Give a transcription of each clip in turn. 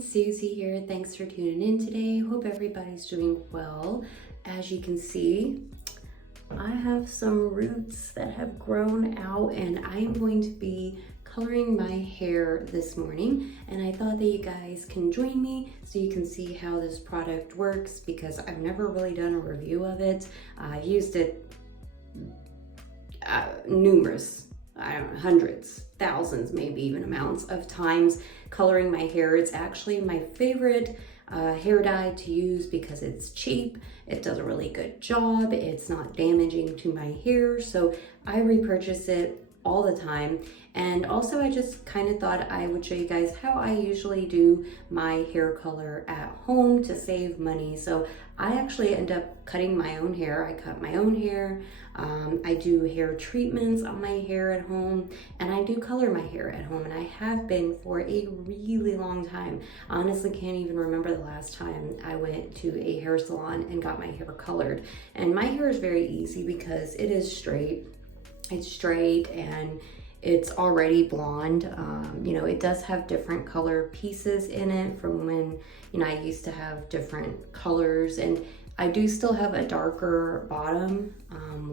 Susie here. Thanks for tuning in today. Hope everybody's doing well. As you can see, I have some roots that have grown out and I am going to be coloring my hair this morning, and I thought that you guys can join me so you can see how this product works because I've never really done a review of it. I've used it numerous, I don't know, hundreds, thousands, maybe even amounts of times coloring my hair. It's actually my favorite hair dye to use because it's cheap, it does a really good job, it's not damaging to my hair, so I repurchase it all the time. And also I just kind of thought I would show you guys how I usually do my hair color at home to save money. So I actually end up cutting my own hair. I cut my own hair. I do hair treatments on my hair at home, and I do color my hair at home, and I have been for a really long time. I honestly can't even remember the last time I went to a hair salon and got my hair colored. And my hair is very easy because it is straight. It's straight and it's already blonde. You know, it does have different color pieces in it from when, you know, I used to have different colors, and I do still have a darker bottom,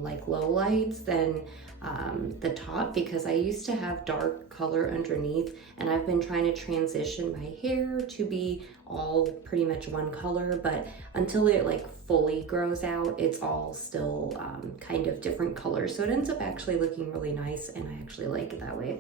like low lights than the top, because I used to have dark color underneath, and I've been trying to transition my hair to be all pretty much one color, but until it like fully grows out, it's all still kind of different colors. So it ends up actually looking really nice, and I actually like it that way.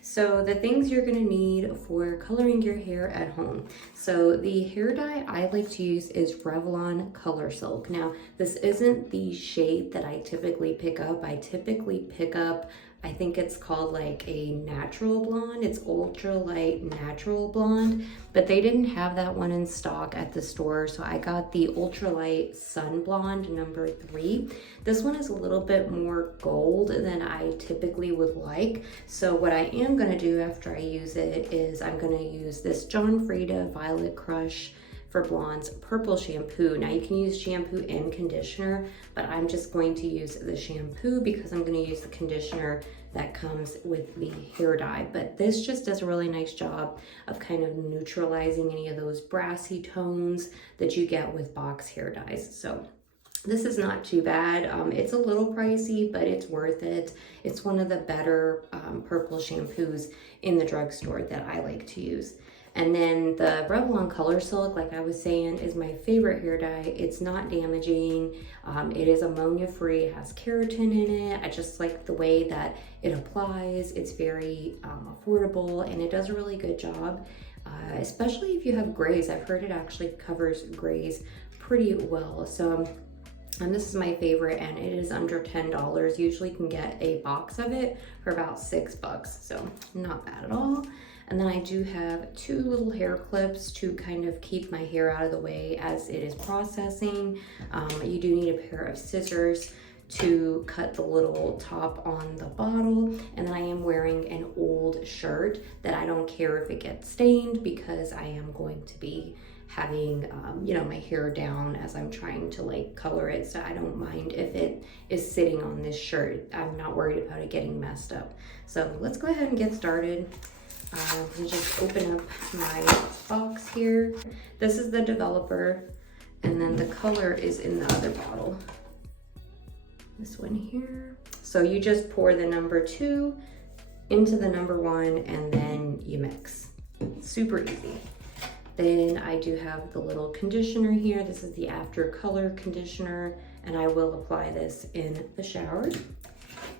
So the things you're gonna need for coloring your hair at home. So the hair dye I like to use is Revlon Colorsilk. Now, this isn't the shade that I typically pick up. I typically pick up, I think it's called like a natural blonde. It's ultra light natural blonde, but they didn't have that one in stock at the store. So I got the ultra light sun blonde number 3. This one is a little bit more gold than I typically would like. So what I am gonna do after I use it is I'm gonna use this John Frieda Violet Crush for Blondes purple shampoo. Now you can use shampoo and conditioner, but I'm just going to use the shampoo because I'm going to use the conditioner that comes with the hair dye. But this just does a really nice job of kind of neutralizing any of those brassy tones that you get with box hair dyes. So this is not too bad. It's a little pricey, but it's worth it. It's one of the better purple shampoos in the drugstore that I like to use. And then the Revlon Colorsilk, like I was saying, is my favorite hair dye. It's not damaging. It is ammonia free. It has keratin in it. I just like the way that it applies. It's very affordable, and it does a really good job, especially if you have grays. I've heard it actually covers grays pretty well. So and this is my favorite, and it is under $10. Usually you can get a box of it for about $6, so not bad at all. And then I do have 2 little hair clips to kind of keep my hair out of the way as it is processing. You do need a pair of scissors to cut the little top on the bottle. And then I am wearing an old shirt that I don't care if it gets stained because I am going to be having you know, my hair down as I'm trying to like color it, so I don't mind if it is sitting on this shirt. I'm not worried about it getting messed up. So let's go ahead and get started. I'll just open up my box here. This is the developer, and then the color is in the other bottle. This one here. So you just pour the number 2 into the number 1, and then you mix. Super easy. Then I do have the little conditioner here. This is the After Color conditioner, and I will apply this in the shower.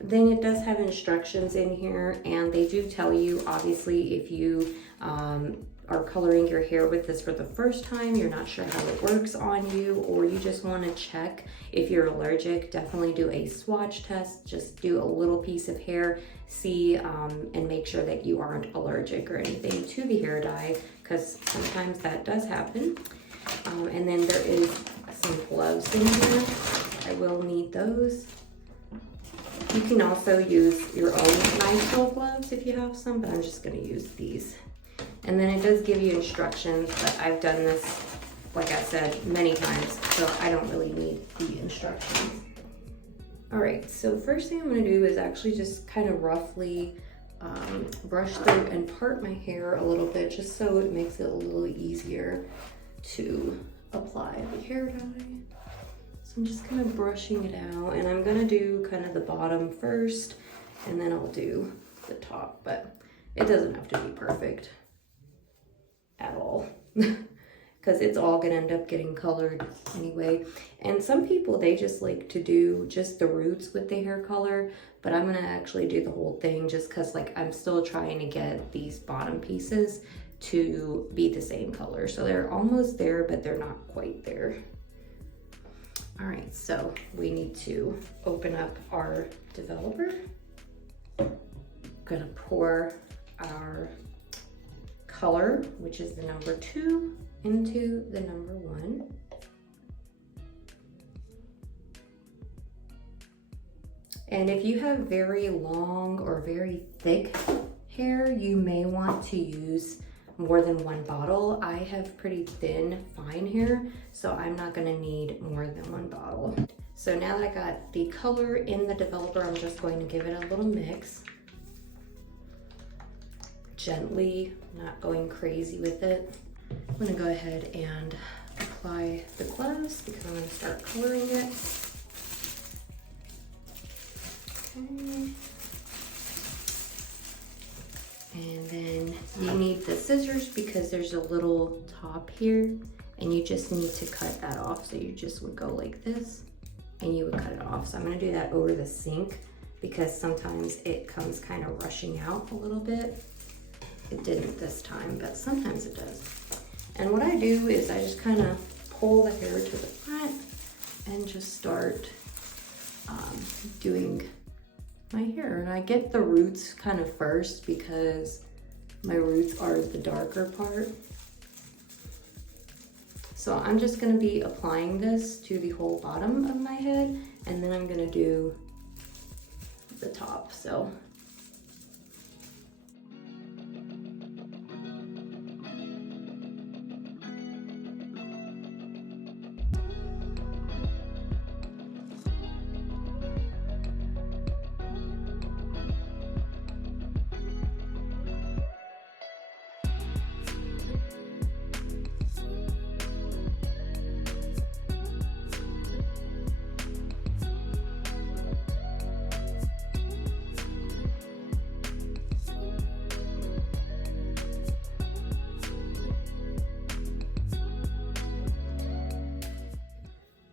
Then it does have instructions in here, and they do tell you, obviously, if you are coloring your hair with this for the first time, you're not sure how it works on you, or you just want to check if you're allergic, definitely do a swatch test. Just do a little piece of hair, see and make sure that you aren't allergic or anything to the hair dye, because sometimes that does happen. And then there is some gloves in here. I will need those. You can also use your own nitrile gloves if you have some, but I'm just going to use these. And then it does give you instructions, but I've done this, like I said, many times, so I don't really need the instructions. All right, so first thing I'm going to do is actually just kind of roughly brush through and part my hair a little bit just so it makes it a little easier to apply the hair dye. So I'm just kind of brushing it out, and I'm gonna do kind of the bottom first and then I'll do the top, but it doesn't have to be perfect at all because it's all gonna end up getting colored anyway. And some people, they just like to do just the roots with the hair color, but I'm gonna actually do the whole thing just because like I'm still trying to get these bottom pieces to be the same color. So they're almost there, but they're not quite there. All right, so we need to open up our developer. I'm gonna pour our color, which is the number 2, into the number 1. And if you have very long or very thick hair, you may want to use more than 1 bottle. I have pretty thin, fine hair, so I'm not gonna need more than 1 bottle. So now that I got the color in the developer, I'm just going to give it a little mix. Gently, not going crazy with it. I'm gonna go ahead and apply the gloves because I'm gonna start coloring it. Okay. And then you need the scissors because there's a little top here and you just need to cut that off. So you just would go like this and you would cut it off. So I'm gonna do that over the sink because sometimes it comes kind of rushing out a little bit. It didn't this time, but sometimes it does. And what I do is I just kind of pull the hair to the front and just start doing my hair. And I get the roots kind of first because my roots are the darker part. So I'm just gonna be applying this to the whole bottom of my head, and then I'm gonna do the top. So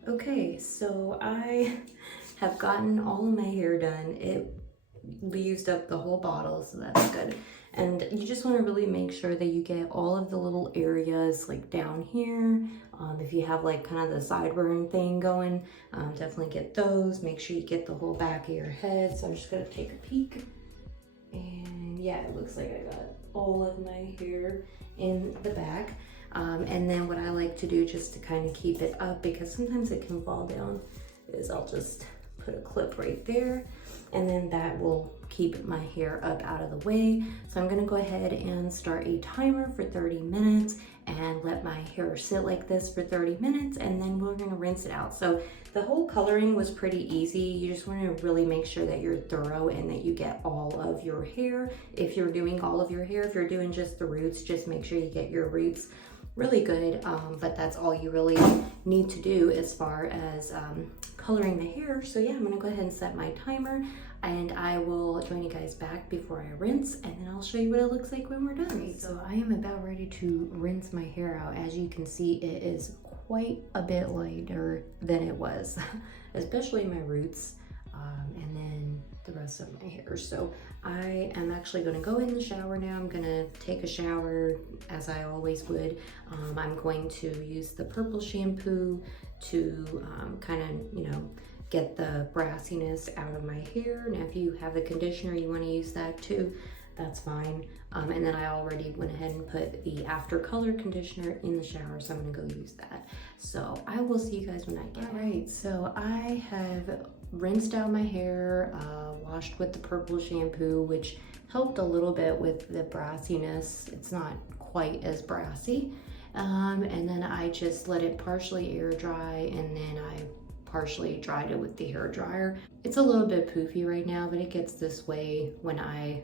okay, so I have gotten all of my hair done. It used up the whole bottle, so that's good. And you just want to really make sure that you get all of the little areas like down here. If you have like kind of the sideburn thing going, definitely get those. Make sure you get the whole back of your head. So I'm just gonna take a peek. And yeah, it looks like I got all of my hair in the back. And then what I like to do just to kind of keep it up, because sometimes it can fall down, is I'll just put a clip right there, and then that will keep my hair up out of the way. So I'm gonna go ahead and start a timer for 30 minutes and let my hair sit like this for 30 minutes, and then we're gonna rinse it out. So the whole coloring was pretty easy. You just wanna really make sure that you're thorough and that you get all of your hair. If you're doing all of your hair, if you're doing just the roots, just make sure you get your roots really good, but that's all you really need to do as far as coloring the hair. So yeah, I'm gonna go ahead and set my timer, and I will join you guys back before I rinse, and then I'll show you what it looks like when we're done. So I am about ready to rinse my hair out. As you can see, it is quite a bit lighter than it was, especially my roots, and then the rest of my hair. So I am actually gonna go in the shower now. I'm gonna take a shower as I always would. I'm going to use the purple shampoo to kind of, you know, get the brassiness out of my hair. Now, if you have the conditioner, you wanna use that too, that's fine. And then I already went ahead and put the after color conditioner in the shower, so I'm gonna go use that. So I will see you guys when I get All right, so I have rinsed out my hair, washed with the purple shampoo, which helped a little bit with the brassiness. It's not quite as brassy. And then I just let it partially air dry, and then I partially dried it with the hair dryer. It's a little bit poofy right now, but it gets this way when I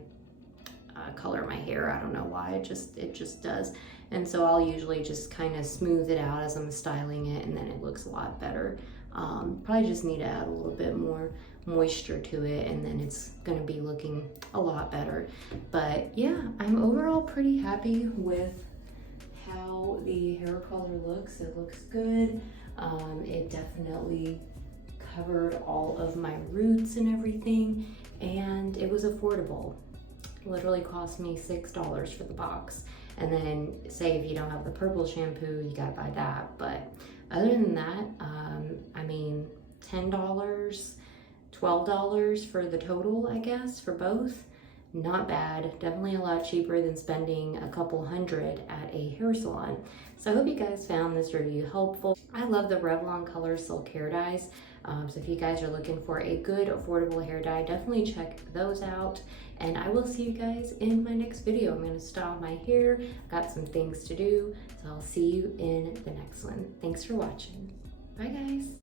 color my hair. I don't know why, it just does. And so I'll usually just kind of smooth it out as I'm styling it, and then it looks a lot better. Probably just need to add a little bit more moisture to it, and then it's gonna be looking a lot better. But yeah, I'm overall pretty happy with how the hair color looks. It looks good. It definitely covered all of my roots and everything, and it was affordable. It literally cost me $6 for the box. And then say if you don't have the purple shampoo, you gotta buy that. But other than that, I mean, $10, $12 for the total, I guess, for both. Not bad. Definitely a lot cheaper than spending a couple hundred at a hair salon. So I hope you guys found this review helpful. I love the Revlon Colorsilk hair dyes. So if you guys are looking for a good, affordable hair dye, definitely check those out. And I will see you guys in my next video. I'm going to style my hair. Got some things to do. So I'll see you in the next one. Thanks for watching. Bye, guys.